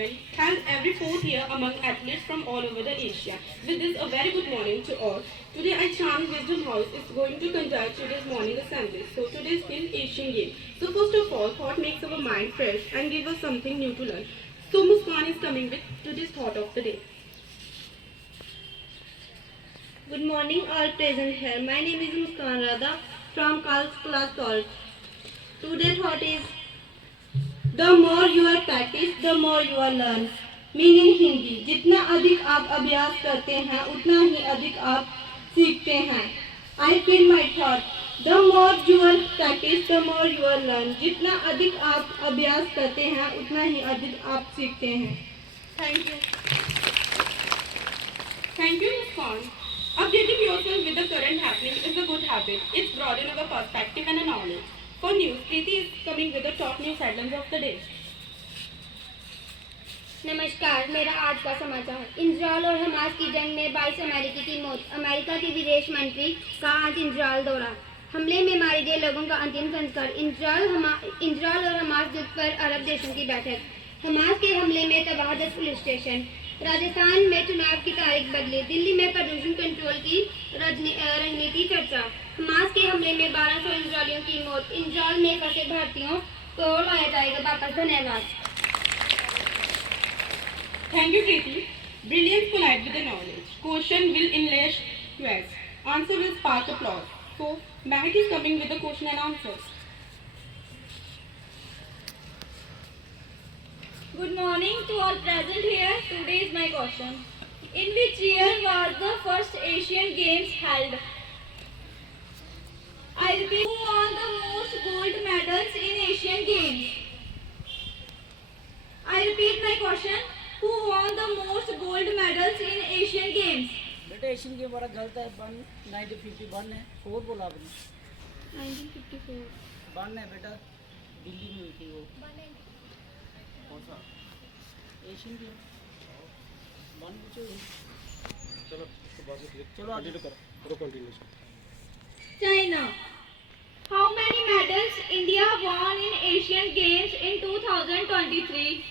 event held every fourth year among athletes from all over the Asia. With this, a very good morning to all. Today, I Chant Wisdom House is going to conduct today's morning assembly. So today's theme Asian Games. So first of all, thought makes our mind fresh and give us something new to learn. So Muskan is coming with today's thought of the day. Good morning, all present here. My name is Muskan Radha from Carl's Class 12. Today's thought is the more you are practice, the more you are learn. Mean in Hindi जितना अधिक आप अभ्यास करते हैं उतना ही अधिक आप सीखते हैं. I feel my thought. The more you are practice, the more you are learn. जितना अधिक आप अभ्यास करते हैं उतना ही अधिक आप सीखते हैं. Thank you. Thank you, Muskan. Updating yourself with the current happening is a good habit. It's broaden our perspective and knowledge. For news, Preeti is coming with the top news headlines of the day. नमस्कार, मेरा आज का समाचार. Israel और Hamas की जंग में 22 अमेरिकी की मौत. अमेरिका के विदेश मंत्री का आज इजरायल दौरा. हमले में मारे गए लोगों का अंतिम संस्कार. इजरायल और हमास युद्ध पर अरब देशों की बैठक. हमास के हमले में तबाह 10 पुलिस स्टेशन. राजस्थान में चुनाव की तारीख बदली. दिल्ली में प्रदूषण कंट्रोल की रणनीति चर्चा. हमास के हमले में 1200 इजरायलियों की मौत. इजरायल में फंसे भारतीयों को लाया जाएगा वापस. धन्यवाद. Thank you, Preeti. Brilliance collide with the knowledge. Question will enlace quest. Answer will spark applause. So, Mahek is coming with the question and answers. Good morning to all present here. Today is my question. In which year was the first Asian Games held? I repeat, who won the most gold medals in Asian Games? I repeat my question. Who won the most gold medals in Asian Games? बेटा Asian game वाला गलत है. 1951 है. 4 बोला आपने. 1954. 1 है बेटा. दिल्ली में हुई थी वो. कौन सा एशियन गेम 1 पूछो. चलो उसके बाद चलो आगे करो continue. China. How many medals India won in Asian Games in 2023?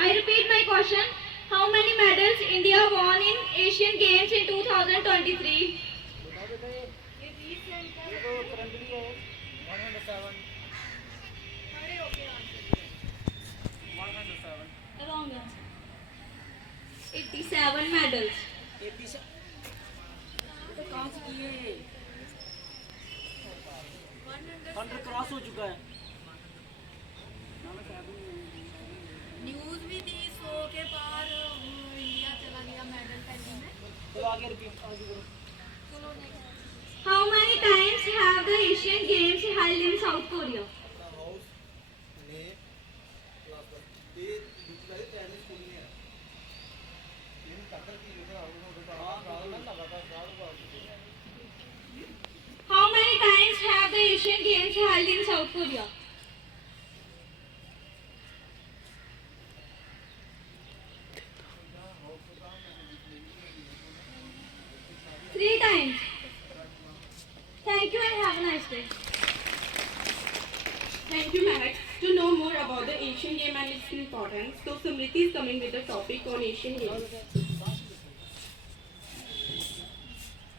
I repeat my question. How many medals India won in Asian Games in 2023? ये तो करंटली है 107. 107. Wrong answer. 87 medals. 87. तो कहाँ से किए? 100 क्रॉस हो चुका है. न्यूज़ भी थी 100 के पार इंडिया चला गया मेडल पेंडिंग में. चलो आगे रिपीट आगे करो. चलो next. How many times have the Asian Games held in South Korea? How many times have the Asian Games held in South Korea? Three times. Thank you and have a nice day. Thank you, Mahek. To know more about the Asian Game and its importance, so Samriti is coming with the topic on Asian Games.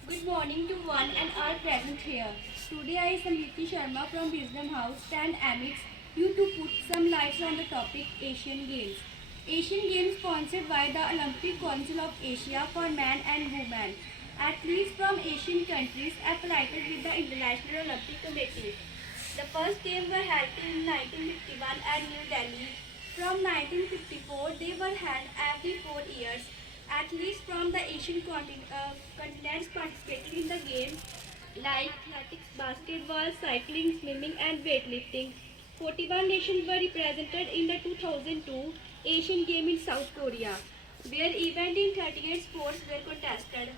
Good morning to one and all present here. Today I, Samriti Sharma from Wisdom House, stand amidst you to put some lights on the topic Asian Games. Asian Games sponsored by the Olympic Council of Asia for men and women. Athletes from Asian countries affiliated with the International Olympic Committee. The first games were held in 1951 at New Delhi. From 1954, they were held every 4 years. Athletes from the Asian continents participated in the games like athletics, basketball, cycling, swimming and weightlifting. 41 nations were represented in the 2002 Asian Games in South Korea, where events in 38 sports were contested.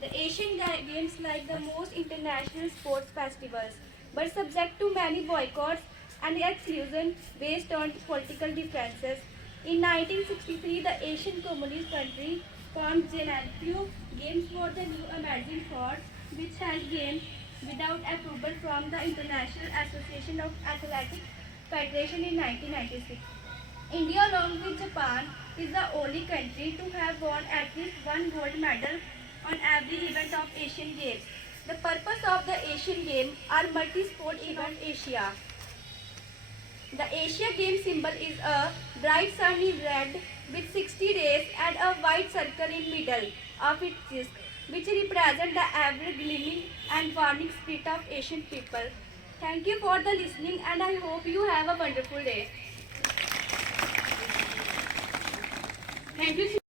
The Asian Games, like the most international sports festivals, but subject to many boycotts and exclusion based on political differences. In 1963, the Asian Communist country formed Genenthu Games for the New Emerging Thought, which held games without approval from the International Association of Athletic Federation in 1996. India, along with Japan, is the only country to have won at least one gold medal on every event of Asian Games. The purpose of the Asian Games are multi-sport event Asia. The Asia Games symbol is a bright sunny red with 60 rays and a white circle in middle of its disc, which represent the ever gleaming and warming spirit of Asian people. Thank you for the listening, and I hope you have a wonderful day. Thank you.